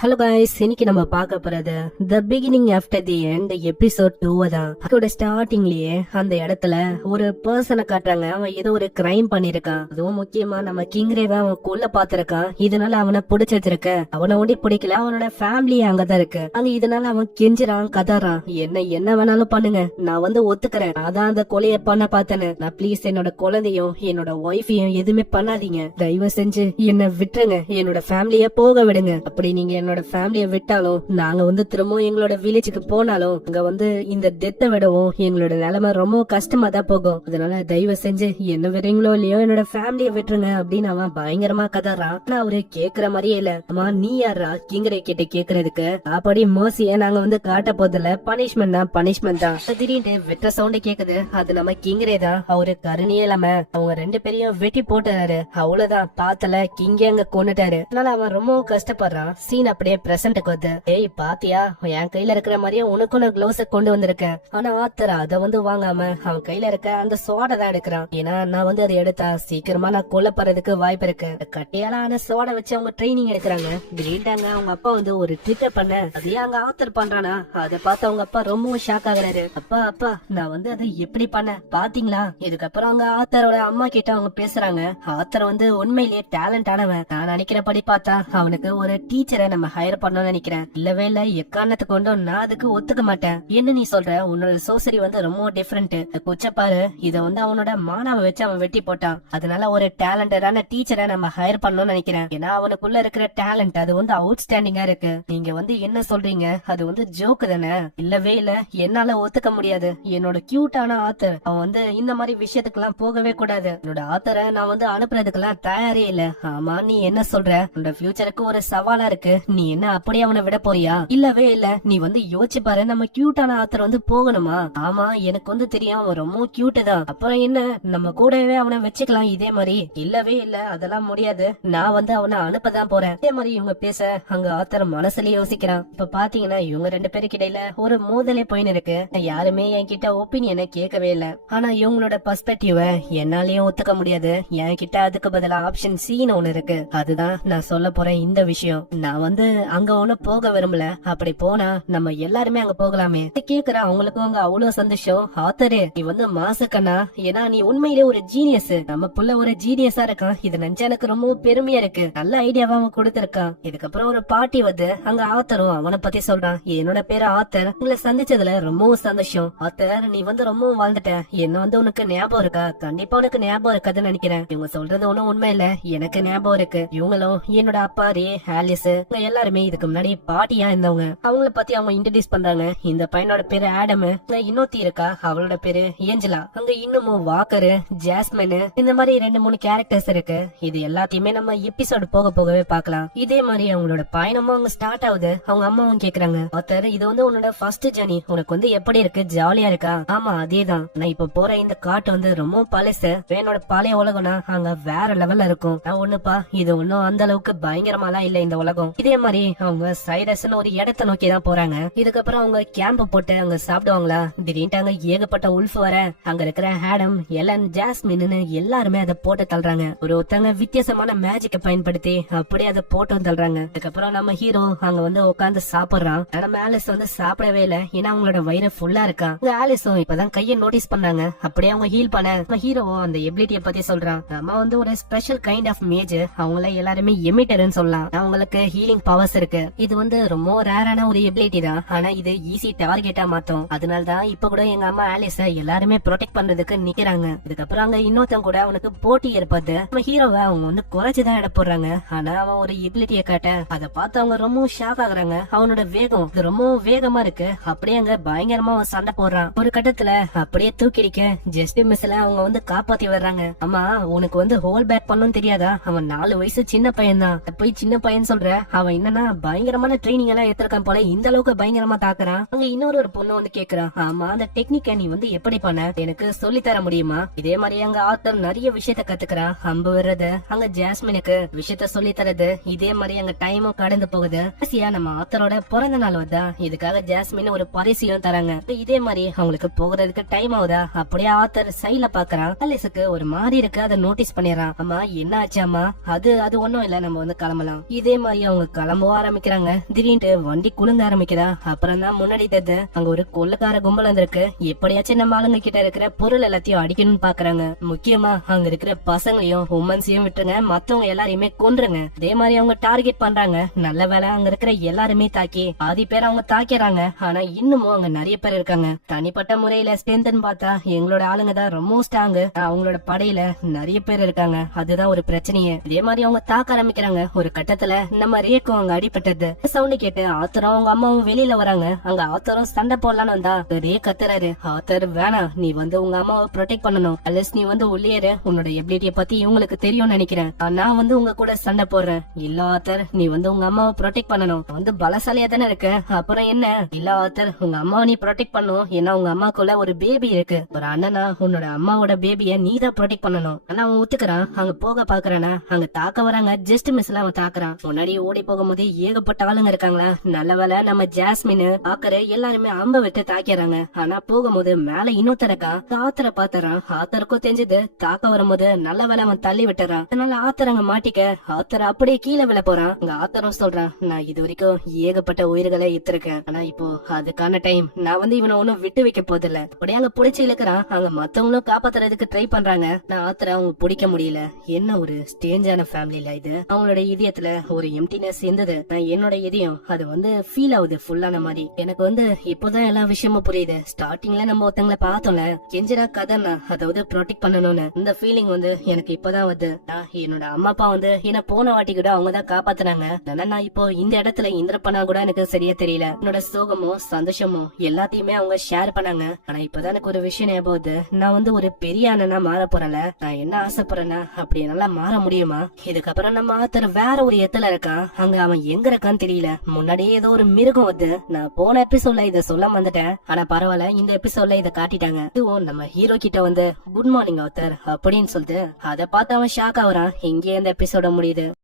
Hello guys, இன்னைக்கு நம்ம பார்க்க போறது the beginning after the end episode 2 தான். அதோட ஸ்டார்டிங்லயே அந்த இடத்துல ஒரு பர்சனை காட்டுறாங்க. அவன் ஏதோ ஒரு கிரைம் பண்ணிருக்கான். அதுவும் முக்கியமா நம்ம கிங்ரேவ அவன் கொல்ல பாத்திருக்கான். இதனால அவனை பிடிச்சு வச்சிருக்க. அவனை ஒண்டி பிடிக்கல, அவனோட ஃபேமிலி அங்கதான் இருக்கு. அங்க இதனால அவன் கெஞ்சுறான், கதறான், என்ன வேணாலும் பண்ணுங்க, நான் வந்து ஒத்துக்கிறேன், அதான் அந்த கொலைய பண்ண பார்த்தேன்னு. நான் ப்ளீஸ் என்னோட குழந்தையும் என்னோட ஒய்ஃபையும் எதுவுமே பண்ணாதீங்க, தயவு செஞ்சு என்ன விட்டுருங்க, என்னோட ஃபேமிலிய போக விடுங்க. அப்படி நீங்க என்னோட ஃபேமிலிய விட்டாலும் நாங்க வந்து திரும்பவும் எங்களோட வில்லேஜுக்கு போனாலும் அங்க வந்து இந்த டெத்தை விடவும் எங்களோட நிலைமை ரொம்ப கஷ்டமா தான் போகும். அதனால தயவு செஞ்சு என்ன விடுறீங்களோ இல்லையோ என்னோட ஃபேமிலிய விட்டுருங்க அப்படின்னு அவன் பயங்கரமா கதறான். ஆனா அவரு கேக்குற மாதிரியே இல்ல. அம்மா நீ யாரா கிங்கரை கிட்ட கேக்குறதுக்கு? அப்படி மோசிய நாங்க வந்து காட்ட போதில்ல, பனிஷ்மெண்ட் தான். திடீர்னு வெட்ட சவுண்ட் கேக்குது. அது நம்ம கிங்கரே தான். அவரு கருணியே இல்லாம அவங்க ரெண்டு பேரையும் வெட்டி போட்டுறாரு. அவ்வளவுதான், பாத்தல கிங்க அங்க கொண்டுட்டாரு. அதனால அவன் ரொம்ப கஷ்டப்படுறான். சீன் அப்படியே பிரசன்ட்க்கு வந்து, ஏய் பாத்தியா, என் கையில இருக்கிற மாதிரியே உனக்கும் நான் கிளவுஸ் கொண்டு வந்திருக்கேன். ஆனா ஆத்தர் அத வந்து வாங்காம அவன் கையில இருக்க அந்த சோடை தான் எடுக்கிறான். ஏன்னா நான் வந்து அதை எடுத்தா சீக்கிரமா நான் கொல்லப்படுறதுக்கு வாய்ப்பு இருக்கு. கட்டியாலான சோடை வச்சு அவங்க ட்ரைனிங் எடுக்கிறாங்க. திடீர்னு அவங்க அப்பா வந்து ஒரு ட்விட்டர் பண்ண, அதே அங்க ஆத்தர் பண்றானா. அதை பார்த்து அவங்க அப்பா ரொம்பவும் ஷாக் ஆகுறாரு. அப்பா நான் வந்து அதை எப்படி பண்ண பாத்தீங்களா? இதுக்கப்புறம் அவங்க ஆத்தரோட அம்மா கிட்ட அவங்க பேசுறாங்க. ஆத்தர் வந்து உண்மையிலேயே டேலண்ட் ஆனவன். நான் நினைக்கிறபடி பார்த்தா அவனுக்கு ஒரு டீச்சரை நம்ம ஹையர் பண்ணணும்னு நினைக்கிறேன். இல்லவே இல்ல, எக்காரணத்தை கொண்டும் நான் அதுக்கு ஒத்துக்க மாட்டேன். என்ன நீ சொல்ற? உன்னோட சோசரி வந்து ரொம்ப டிஃபரெண்ட். குச்சப்பாரு, இத வந்து அவனோட மானாவை வச்சு அவன் வெட்டி போட்டான். அதனால ஒரு டேலண்டடான டீச்சரை நம்ம ஹையர் பண்ணணும்னு நினைக்கிறேன். ஏன்னா அவனுக்குள்ள இருக்கிற டேலண்ட் அது வந்து அவுட்ஸ்டாண்டிங்கா இருக்கு. நீங்க வந்து என்ன சொல்றீங்க? அது வந்து ஜோக்கு தானே? இல்லவே இல்ல, என்னால ஒத்துக்க முடியாது. என்னோட கியூட்டான ஆத்தர் அவன் வந்து இந்த மாதிரி விஷயத்துக்கு எல்லாம் போகவே கூடாது. என்னோட ஆத்தரை நான் வந்து அனுப்புறதுக்கு எல்லாம் தயாரே இல்ல. ஆமா, நீ என்ன சொல்ற? உன்னோட ஃபியூச்சருக்கு ஒரு சவாலா இருக்கு. நீ என்ன அப்படியே அவனை விட போறியா? இல்லவே இல்ல, நீ வந்து யோசிச்சு பாரு, நம்ம கியூட்டான ஆத்தர் வந்து போகணுமா? ஆமா, எனக்கு வந்து தெரியும் அவன் ரொம்ப கியூட் தான். அப்புறம் என்ன, நம்ம கூடவே அவனை வச்சுக்கலாம் இதே மாதிரி. இல்லவே இல்ல, அதெல்லாம் முடியாது. நான் வந்து அவனை அனுப்பதான் போறேன். இதே மாதிரி இவங்க பேச அங்க ஆத்தர் மனசுல யோசிக்கிறான். இப்ப பாத்தீங்கன்னா இவங்க ரெண்டு பேருக்கு இடையில ஒரு மோதலே போயின்னு இருக்கு. யாருமே என்கிட்ட ஒப்பீனியனை கேட்கவே இல்ல. ஆனா இவங்களோட பெர்ஸ்பெக்டிவ என்னாலயும் ஒத்துக்க முடியாது. என்கிட்ட அதுக்கு பதிலா ஆப்ஷன் சின்னு ஒண்ணு இருக்கு. அதுதான் நான் சொல்ல போறேன் இந்த விஷயம். நான் வந்து அங்க ஒண்ணு போக விரும்பல. அப்படி போனா நம்ம எல்லாருமே அங்க போகலாமே. கேக்குற அவங்களுக்கும் அங்க அவ்வளவு சந்தோஷம். ஆத்தரே, நீ வந்து மாசக்கண்ணா, ஏன்னா நீ உண்மையிலே ஒரு ஜீனியஸ். நம்ம புள்ள ஒரு ஜீனியஸா இருக்கான். இது நினைச்சா எனக்கு ரொம்ப பெருமையா இருக்கு. நல்ல ஐடியாவா அவன் கொடுத்திருக்கான். இதுக்கப்புறம் ஒரு பாட்டி வந்து அங்க ஆத்தரும் அவனை பத்தி சொல்றான். என்னோட பேரு ஆத்தர், உங்களை சந்திச்சதுல ரொம்பவும் சந்தோஷம். ஆத்தர், நீ வந்து ரொம்பவும் வாழ்ந்துட்ட. என்ன வந்து உனக்கு ஞாபகம் இருக்கா? கண்டிப்பா உனக்கு ஞாபகம் இருக்காதுன்னு நினைக்கிறேன். இவங்க சொல்றது ஒண்ணும் உண்மை இல்ல, எனக்கு ஞாபகம் இருக்கு. இவங்களும் என்னோட அப்பா ரே, ஆலிஸ் எல்லாருமே இதுக்கு முன்னாடி பாட்டியா இருந்தவங்க. அவங்கள பத்தி அவங்க இன்ட்ரோடியூஸ் பண்றாங்க. இந்த பையனோட பேரு ஆடம். இன்னொத்தி இருக்கா, அவளோட பேரு ஏஞ்சலா. அங்க இன்னமும் வாக்கரு, ஜாஸ்மின், இந்த மாதிரி 2-3 கேரக்டர்ஸ் இருக்கு. இது எல்லாத்தையுமே நம்ம எபிசோடு போக போகவே பாக்கலாம். இதே மாதிரி அவங்களோட பயணமும் அங்க ஸ்டார்ட் ஆகுது. அவங்க அம்மாவும் கேக்குறாங்க, ஆத்தர் இது வந்து உன்னோட ஃபர்ஸ்ட் ஜர்னி, உனக்கு வந்து எப்படி இருக்கு? ஜாலியா இருக்கா? ஆமா அதேதான். நான் இப்ப போற இந்த காட்டு வந்து ரொம்ப பழசு. என்னோட பழைய உலகம்னா அங்க வேற லெவல்ல இருக்கும். நான் ஒண்ணுப்பா, இது ஒன்னும் அந்த அளவுக்கு பயங்கரமாலாம் இல்ல இந்த உலகம். இதே மாதிரி அவங்க சைரஸ்னு ஒரு இடத்தை நோக்கி தான் போறாங்க. இதுக்கப்புறம் அவங்க கேம்ப் போட்டு அங்க சாப்பிடுவாங்களா. திடீர்னு அங்க ஏகப்பட்ட உல்ஃப் வர அங்க இருக்கிற ஆடம், எலன், ஜாஸ்மின் எல்லாருமே அதை போட்டு தள்ளுறாங்க. ஒருத்தங்க வித்தியாசமான மேஜிக்கை பயன்படுத்தி அப்படியே அதை போட்டு தள்ளுறாங்க. அதுக்கப்புறம் நம்ம ஹீரோ அங்க வந்து உட்காந்து சாப்பிடுறான். நம்ம ஆலிஸ் வந்து சாப்பிடவே இல்ல, ஏன்னா அவங்களோட வயிறு ஃபுல்லா இருக்கா. ஆலிஸும் இப்பதான் கைய நோட்டீஸ் பண்ணாங்க. அப்படியே அவங்க ஹீல் பண்ண நம்ம ஹீரோ அந்த எபிலிட்டியை பத்தி சொல்றான். நம்ம வந்து ஒரு ஸ்பெஷல் கைண்ட் ஆஃப் மேஜ், அவங்கள எல்லாருமே எமிட்டர்னு சொல்லலாம். அவங்களுக்கு ஹீலிங் பவர்ஸ் இருக்கு. இது வந்து ரொம்ப ரேரான ஒரு எபிலிட்டி தான். ஆனா இது ஈஸி டார்கெட்டா மாத்தோம். அதனாலதான் இப்ப கூட எங்க அம்மா ஆலிஸ எல்லாருமே ப்ரொடெக்ட் பண்றதுக்கு நிக்கிறாங்க. இதுக்கப்புறம் அங்க இன்னொருத்தன் கூட அவனுக்கு போட்டி ஏற்படுது. நம்ம ஹீரோவை அவங்க வந்து குறைச்சுதான் இட போடுறாங்க. ஆனா அவன் ஒரு எபிலிட்டியை காட்ட அதை பார்த்து அவங்க ரொம்ப ஷாக் ஆகுறாங்க. அவனோட வேகம் இது ரொம்ப வேகமா இருக்கு. அப்படியே அங்க பயங்கரமா அவன் சண்டை போடுறான். ஒரு கட்டத்துல அப்படியே தூக்கிடிக்க ஜஸ்ட் மிஸ்ல அவங்க வந்து காப்பாத்தி வர்றாங்க. அம்மா, உனக்கு வந்து ஹோல் பேக் பண்ணணும் தெரியாதா? அவன் 4 வயசு சின்ன பையன் தான். போய் சின்ன பையன் சொல்ற, அவன் என்னன்னா பயங்கரமான ட்ரைனிங் எல்லாம் எடுத்திருக்கான் போல, இந்த அளவுக்கு பயங்கரமா தாக்குறான். அங்க இன்னொரு பொண்ணு வந்து கேக்குறான், ஆமா அந்த டெக்னிக்க நீ வந்து எப்படி பண்ண, எனக்கு சொல்லி தர முடியுமா? இதே மாதிரி அங்க ஆத்தர் நிறைய விஷயத்த கத்துக்கிறான். அம்பு வர்றது, அங்க ஜாஸ்மினுக்கு விஷயத்த சொல்லி தரது. இதே மாதிரி அங்க டைமும் கடந்து போகுது. நம்ம ஆத்தரோட பிறந்த நாள் வந்தா இதுக்காக ஜாஸ்மின் ஒரு பரிசையும் தராங்க. இதே மாதிரி அவங்களுக்கு போகிறதுக்கு டைம் ஆகுதா. அப்படியே ஆத்தர் சைல பாக்குறான். ஆலிஸுக்கு ஒரு மாதிரி இருக்கு, அதை நோட்டீஸ் பண்ணிடுறான். அம்மா என்ன ஆச்சு? அம்மா அது ஒண்ணும் இல்ல, நம்ம வந்து கிளம்பலாம். இதே மாதிரி அவங்க கிளம்ப ஆரம்பிக்கிறாங்க. திடீர்னு வண்டி குலுங்க ஆரம்பிக்குதா. அப்புறம் தான் முன்னாடி தெரிஞ்ச அங்க ஒரு கொள்ளைக்கார கும்பல் வந்திருக்கு. எப்படியாச்சும் நம்ம ஆளுங்க கிட்ட இருக்கிற பொருள் எல்லாத்தையும் அடிக்கணும்னு பாக்குறாங்க. முக்கியமா அங்க இருக்கிற பசங்களையும் உமன்ஸையும் விட்டுருங்க, மத்தவங்க எல்லாரையுமே கொன்றுங்க. அதே மாதிரி அவங்க டார்கெட் பண்றாங்க. நல்ல வேலை அங்க இருக்கிற எல்லாருமே தாக்கி ஆதி பேர் அவங்க தாக்கிறாங்க. ஆனா இன்னமும் அங்க நிறைய பேர் இருக்காங்க. தனிப்பட்ட முறையில ஸ்ட்ரென்த்னு பார்த்தா எங்களோட ஆளுங்க தான் ரொம்ப ஸ்ட்ராங். அவங்களோட படையில நிறைய பேர் இருக்காங்க. அதுதான் ஒரு பிரச்சனையே. இதே மாதிரி அவங்க தாக்க ஆரம்பிக்கிறாங்க. ஒரு கட்டத்துல நம்ம ரேக்கும் அங்க அடிபட்டது சவுண்ட் கேட்டு ஆத்தரும் அவங்க அம்மாவும் வெளியில வராங்க. அங்க ஆத்தரும் சண்டை போடலான்னு வந்தா ரே கத்துறாரு. ஆத்தர் வேணாம், நீ வந்து உங்க அம்மாவை ப்ரொடெக்ட் பண்ணணும். அலஸ் நீ வந்து உள்ளேரு, உன்னோட எபிலிட்டிய பத்தி இவங்களுக்கு தெரியும்னு நினைக்கிறேன். நான் வந்து உங்க கூட சண்டை போடுறேன். இல்ல ஆத்தர், நீ வந்து உங்க அம்மாவை ப்ரொடெக்ட் பண்ணணும். வந்து பலசாலியா தானே இருக்க, அப்புறம் என்ன? இல்ல ஆத்தர், உங்க அம்மாவை நீ ப்ரொடெக்ட் பண்ணணும். ஏன்னா உங்க அம்மாக்குள்ள ஒரு பேபி இருக்கு. ஒரு அண்ணனா உன்னோட அம்மாவோட பேபிய நீ தான் ப்ரொடெக்ட் பண்ணணும். ஆனா அவன் ஒத்துக்கிறான். அங்க போக பாக்குறானா அங்க தாக்க வராங்க. ஜஸ்ட் மிஸ்ல அவன் தாக்குறான். முன்னாடி ஓடி போகும்போது ஏகப்பட்ட ஆளுங்க இருக்காங்களா. நல்ல வேலை நம்ம ஜாஸ்மின் பாக்குற எல்லாருமே அம்ப விட்டு தாக்கிறாங்க. ஆனா போகும்போது மேல இன்னொருத்தர் இருக்கான். ஆத்தரை பாத்துறான். ஆத்தருக்கும் தெரிஞ்சது தாக்க வரும்போது நல்ல வேலை அவன் தள்ளி விட்டுறான். அதனால ஆத்தர் அங்க மாட்டிக்க ஆத்தர் அப்படியே கீழே விழ போறான். அங்க ஆத்தரும் சொல்றான், நான் இது வரைக்கும் ஏகப்பட்ட உயிர்களை இத்திருக்கேன். ஆனா இப்போ அதுக்கான டைம். நான் வந்து இவனை ஒண்ணும் விட்டு வைக்க போதில்ல. அப்படியே அங்க புடிச்சு இழுக்கிறான். அங்க மத்தவங்களும் காப்பாத்துறதுக்கு ட்ரை பண்றாங்க. நான் ஆத்தரை அவங்க பிடிக்க முடியல. என்ன ஒரு ஸ்டேஞ்சான ஃபேமிலில இது. அவங்களோட இதயத்துல ஒரு எம்டினஸ் இருந்தது. நான் என்னோட இதயம் அது வந்து ஃபீல் ஆகுது ஃபுல்லான மாதிரி. எனக்கு வந்து இப்போதான் எல்லா விஷயமும் புரியுது. ஸ்டார்டிங்ல நம்ம ஒருத்தங்களை பார்த்தோம்ல, கெஞ்சிரா கதன்னா அதாவது ப்ரொடெக்ட் பண்ணணும்னு, இந்த ஃபீலிங் வந்து எனக்கு இப்பதான் வருது. என்னோட அம்மா அப்பா வந்து என்ன போன வாட்டி கூட அவங்க தான் காப்பாத்துனாங்க. நான் இப்போ இந்த இடத்துல இந்திர பண்ணா கூட எனக்கு சரியா தெரியல. என்னோட சோகமும் சந்தோஷமும் எல்லாத்தையுமே அவங்க ஷேர் பண்ணாங்க. ஆனா இப்பதான் எனக்கு ஒரு விஷயம் ஞாபகம் வருது. நான் வந்து ஒரு பெரிய அண்ணனா மாற போறேன்ல. நான் என்ன ஆசைப்படுறேன்னா அப்படி நல்லா மாற முடியுமா? இதுக்கப்புறம் நம்ம ஆத்தர் வேற ஒரு இடத்துல இருக்கான். அங்க அவன் எங்க இருக்கான்னு தெரியல. முன்னாடியே ஏதோ ஒரு மிருகம் வந்து நான் போன எபிசோட்ல இத சொல்ல வந்துட்டேன். ஆனா பரவாயில்ல, இந்த எபிசோட்ல இத காட்டிட்டாங்க. இதுவும் நம்ம ஹீரோ கிட்ட வந்து குட் மார்னிங் ஆத்தர் அப்படின்னு சொல்லிட்டு அதை பார்த்து அவன் ஷாக் ஆகுறான். இங்கே இந்த எபிசோட முடியுது.